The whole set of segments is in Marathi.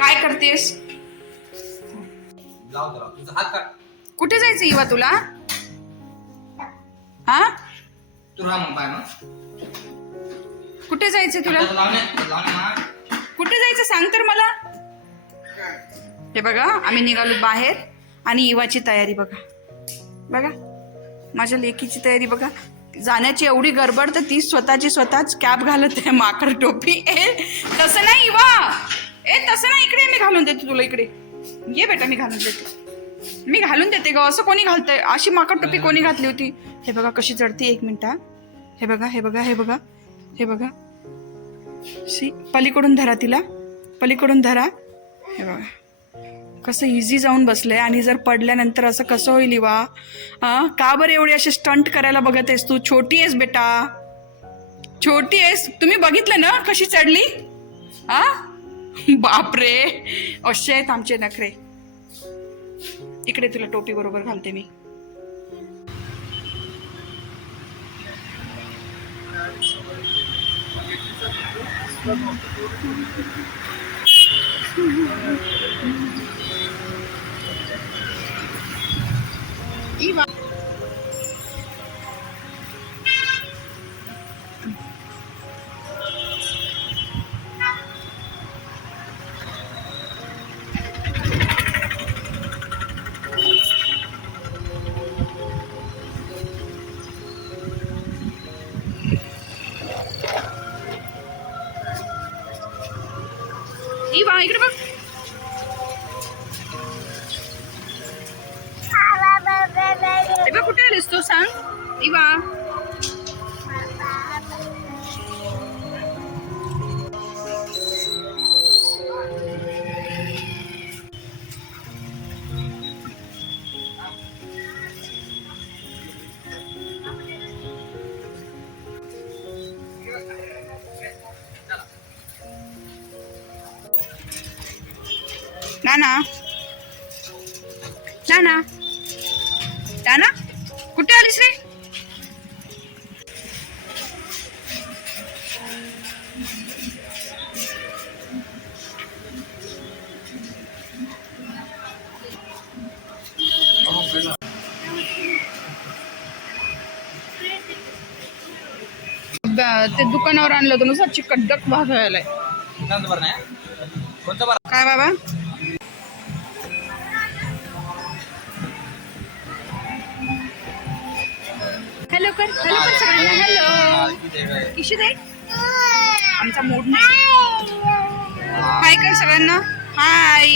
काय करतेस? कुठे जायचं इवा तुला? हा कुठे जायचं तुला? कुठे जायचं सांग तर मला. हे बघा आम्ही निघालो बाहेर आणि इवाची तयारी बघा. बघा माझ्या लेकीची तयारी बघा. जाण्याची एवढी गडबड तर ती स्वतःच कॅप घालत आहे, माकड टोपी. तसं नाही इवा, तसं नाही, इकडे मी घालून देते तुला. इकडे ये बेटा, मी घालून देते, मी घालून देते ग. असं कोणी घालतंय? अशी माकड टोपी कोणी घातली होती? हे बघा कशी चढते. एक मिनिट. हे बघा हे बघा हे बघा हे बघा. पलीकडून धरा तिला, पलीकडून धरा. हे बघा कसं इझी जाऊन बसलंय. आणि जर पडल्यानंतर असं कसं होईल इवा? का बरं एवढी अशी स्टंट करायला बघत आहेस तू? छोटी आहेस बेटा, छोटी आहेस. तुम्ही बघितलं ना कशी चढली? बापरे, असे आहेत आमचे नखरे. इकडे तुला टोपी बरोबर घालते मी. इवा इवा इकडे बघ. इवा कुठे आलीस तू सांग इवा? नाना नाना नाना कुठे आलीस रे? ते दुकानावर आणलं होतं नुसतं चिकटक भाग व्हायलाय. काय बाबा? हॅलो कर, हॅलो कर सगळ्यांना. हॅलो किशी दे, आमचा मूड नाही. हाय कर सगळ्यांना. हाय.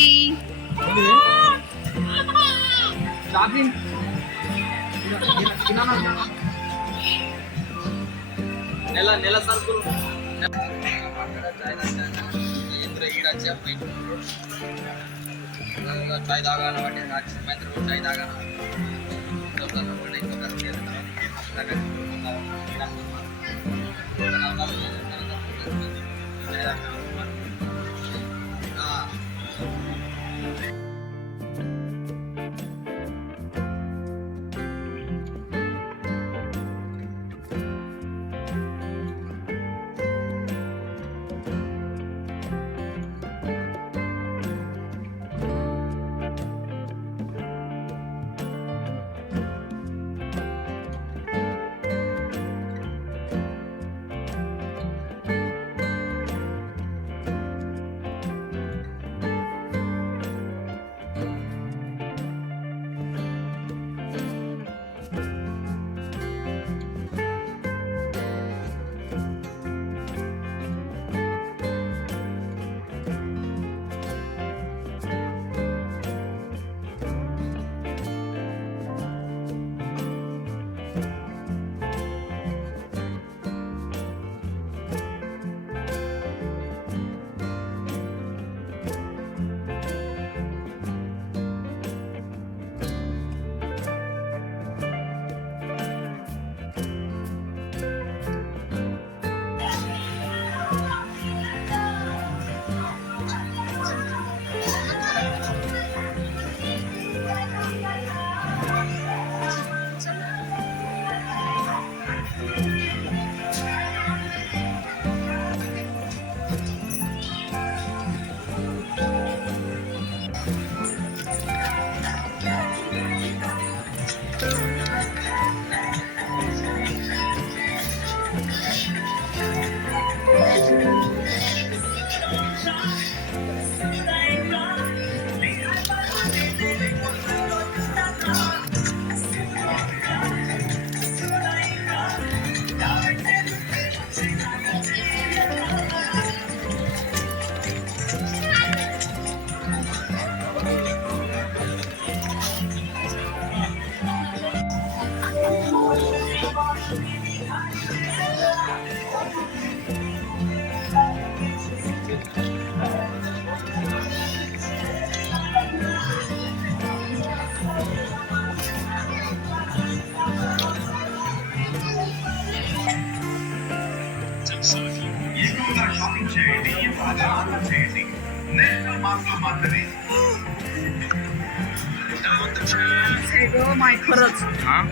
माय खरंच. हा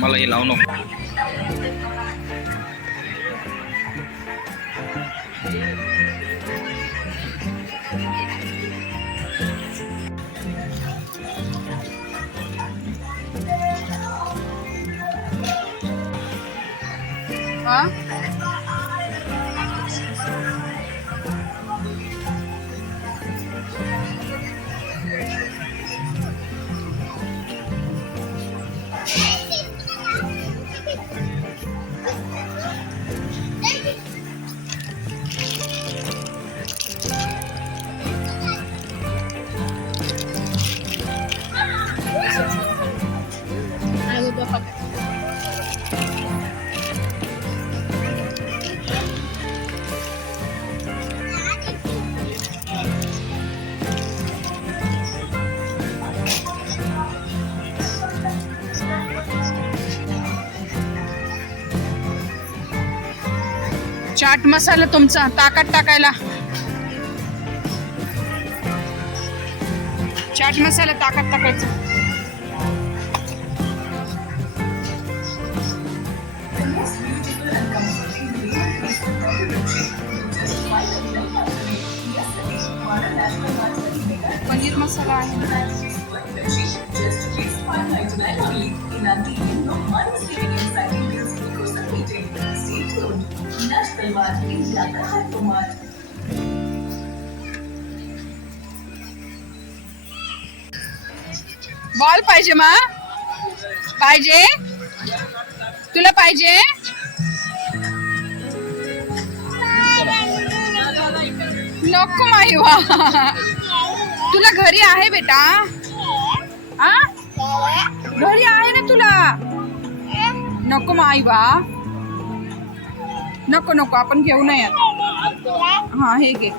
मला हे लावू नको. हा चाट मसाला तुमचा ताकात टाकायला. चाट मसाला ताकात टाकायचा. पनीर मसाला आहे. बॉल पाहिजे मा पाहिजे तुला पाहिजे. नको माई वा तुला घरी आहे बेटा. हा घरी आहे ना तुला. नको माई वा नको नको आपण घेऊ नये. हा हे घे.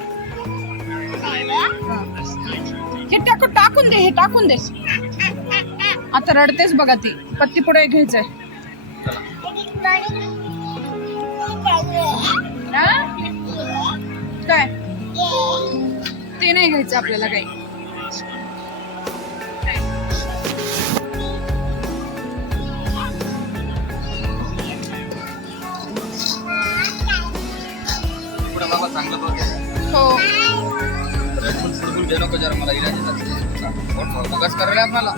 हे टाकून दे. हे टाकून दे. आता रडतेच बघा ती. पत्ती पुढे घ्यायचंय. काय ते नाही घ्यायचं आपल्याला काही. हो दे नको जरा मला इलाज कस करायला आपल्याला.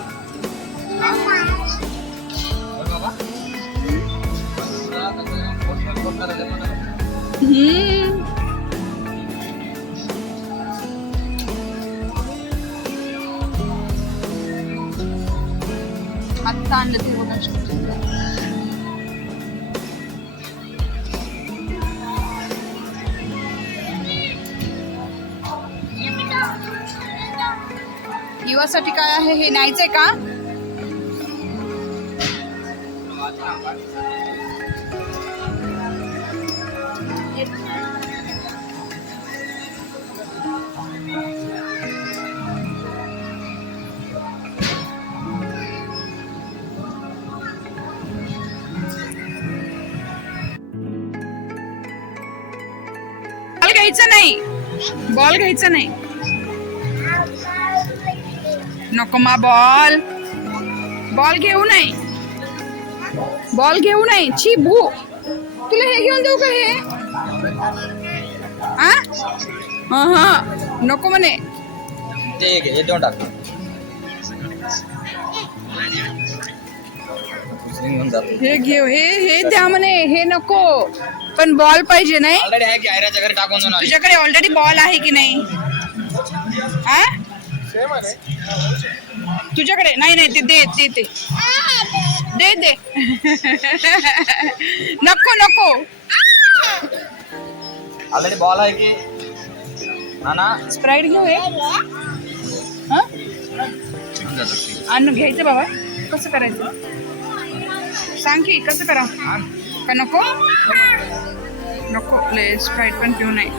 आत्ता आणलं ते बघा. युवासाठी काय आहे हे न्यायचंय का. बॉल घ्यायचं नाही. बॉल घ्यायचं नाही. नको मा बॉल. बॉल घेऊ नये. बॉल घेऊ नये. ची भू. तुला हे घेऊन देऊ का हे. हा नको म्हणे. ते घे. हे देऊन टाक. हे घेऊ. हे द्या म्हणे. हे नको पण बॉल पाहिजे नाही. ऑलरेडी आहे की आयराच्या घरी टाकून देणार. तुझ्याकडे ऑलरेडी बॉल आहे की नाही. तुझ्याकडे नाही नाही. ते दे दे. नको नको. ऑलरेडी बॉल आहे की ना. स्प्राईट घेऊ. अन्न घ्यायचं बाबा. कसं करायचं सांग की. कसं करा का. नको नको. स्प्राईट पण पिऊ नये.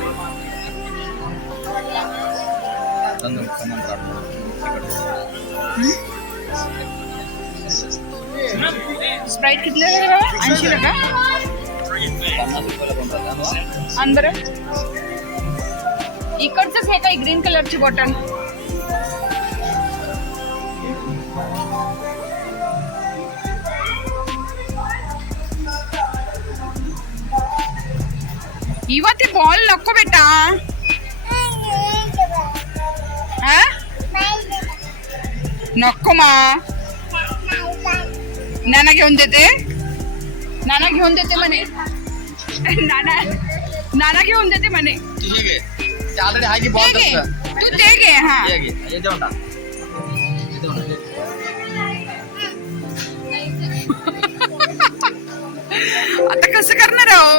स्प्राईट किती 80 ला का? 50 रुपयाला बनतात. आण बरं. इकडचंच हे काय ग्रीन कलरची बॉटल. इवा ते बॉल नको बेटा. हा? नको मा. नाना घेऊन देते. नाना घेऊन देते म्हणे. नाना घेऊन देते म्हणे. तुझे घे. ते ऑलरेडी आहे की ते बॉल घे. तसं. तू ते घे. हा हे घे. हे देऊन टाक. हे देऊन टाक. आता कसं करणार आहो?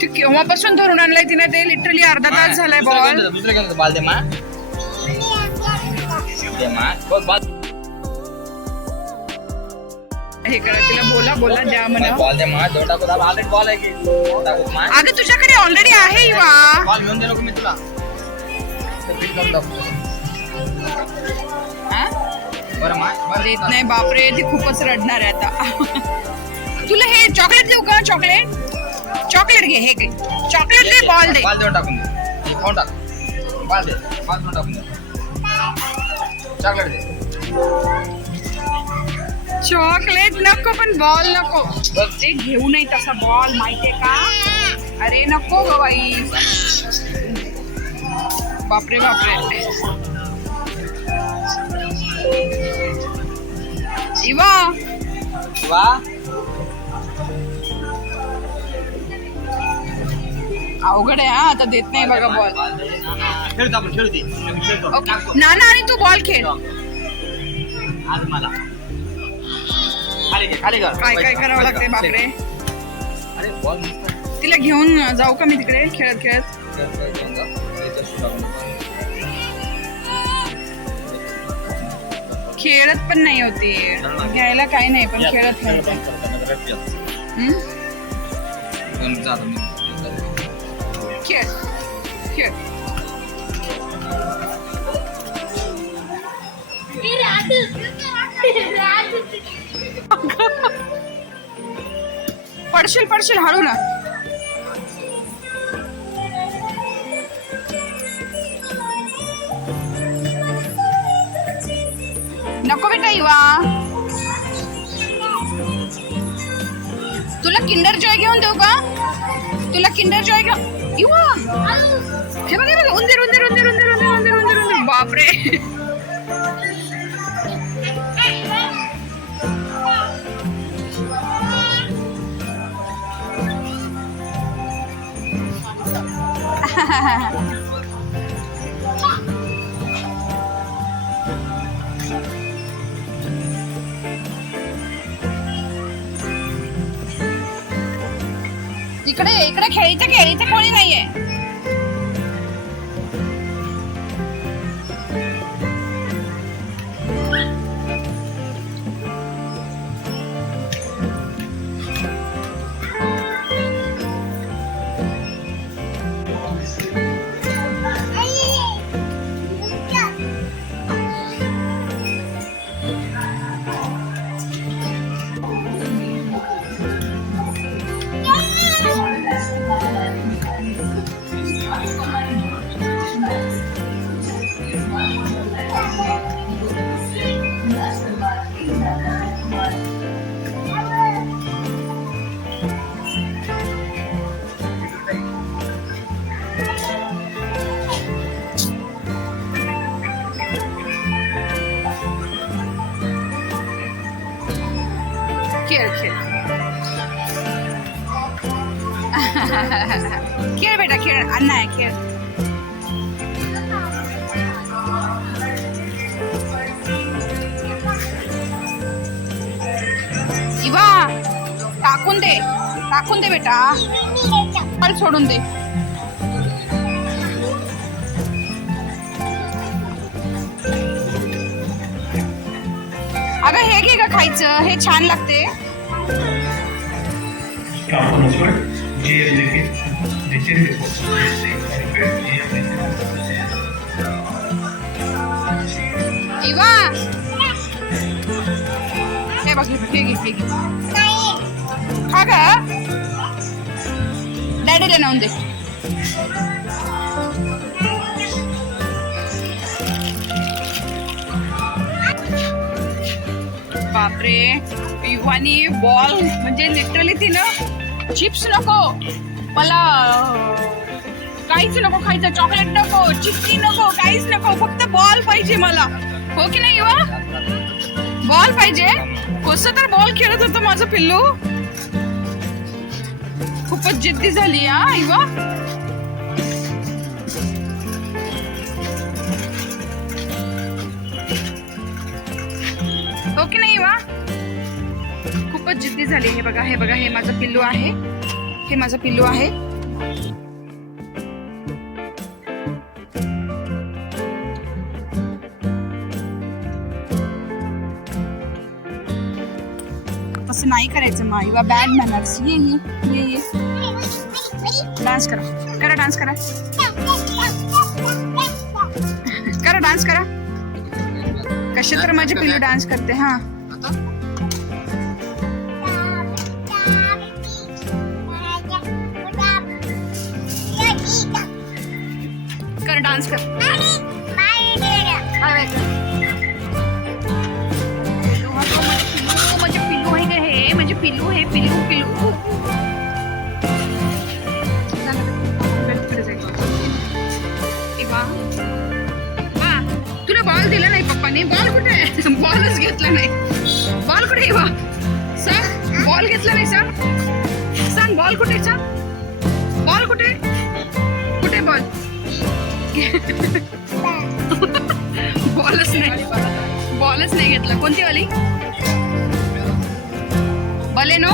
तू केव्हापासून धरून आणलाय तिने ते? लिटरली अर्धा तास झालाय बॉल. दुसरे घेऊन बॉल दे मा. दे मा. बॉल हे करा तिला बोला बोला द्या म्हणा. बॉल दे मा. देऊन टाकू. ऑलरेडी बॉल आहे की. टाकू मा. अगं तुझ्याकडे ऑलरेडी आहे इवा. बॉल घेऊन दे नको मी तुला. ते फिट करून टाकू. हा? बरं मा. देत नाही बापरे. ती खूपच रडणार आहे आता. तुला हे चॉकलेट देऊ का? चॉकलेट चॉकलेट घे. हे घे चॉकलेट दे. बॉल दे. बॉल देऊन टाकून दे. हे खाऊन टाक. बॉल दे. बॉल देऊन टाकून दे. चॉकलेट दे. चॉकलेट नको पण बॉल नको. ते घेऊ नाही तसा बॉल माहितीये का? अरे नको ग बाई. बापरे बापरे. इवा वा. अवघड आहे हा. आता देत नाही बघा बॉल. खेळतो आपण. खेळू दे. खेळतो. नाना आणि तू बॉल खेळ. आज मला खाली घे. खाली कर. काय काय करावं लागते बापरे. अरे बॉल नुसतं तिला घेऊन जाऊ का मी तिकडे खेळत खेळत? खेळत पण नाही होती. घ्यायला काही नाही पण खेळत खेळत. खेळ खेळ. पडशील पडशील. हळू ना. नको बेटा इवा. तुला किंडर जॉय घेऊन देऊ का? तुला किंडर जॉय घेऊन. इवा हे बघ हे बघ. उंदीर उंदीर उंदीर उंदीर उंदीर उंदीर उंदीर उंदीर. बापरे. इकडे इकडे खेळीचं खेळीचं कोणी नाहीये. खेळ खेळ. खेळ बेटा खेळ. अण्णा आहे खेळ. इवा टाकून दे. टाकून दे बेटा. बॉल सोडून दे. अगं हे घे ग खायचं. हे छान लागते. GM इवा हे बघ हे घे खा का डॅडीला नेऊन दे. बापरे इवानी बॉल म्हणजे लिटरली तिनं चिप्स नको मला काहीच नको खायचं, चॉकलेट नको, चिक्की नको, काहीच नको, फक्त बॉल पाहिजे मला. हो की नाही इवा? बॉल पाहिजे. कसं तर बॉल खेळत होतं माझं पिल्लू. खूपच जिद्दी झाली हा इवा. हो की नाही इवा? खूपच जिद्दी झाली. हे बघा हे बघा हे माझं पिल्लू आहे, हे माझं पिल्लू आहे. असं नाही करायचं मा इवा, बॅड मॅनर्स. ये ये ये डान्स करा करा डान्स करा करा डान्स करा. कसे तर माझे पिल्लू डान्स करते. हा कर डान्स कर. माझे पिल्लू आहे का हे? माझे पिल्लू हे पिल्लू पिल्लू. तुला बॉल दिला नाही पप्पाने. बॉल कुठे आहे? बॉलच घेतला नाही. बॉल कुठे वा? सांग बॉल घेतला नाही. सांग बॉल कुठे? सांग बॉल कुठे? कुठे बॉल? बॉलच नाही, बॉलच नाही घेतला. कोणती वाली? बलेनो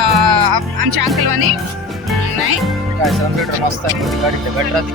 आमच्या अंकलवानी नाही. काय मस्त आहे गाडी भेट राहते.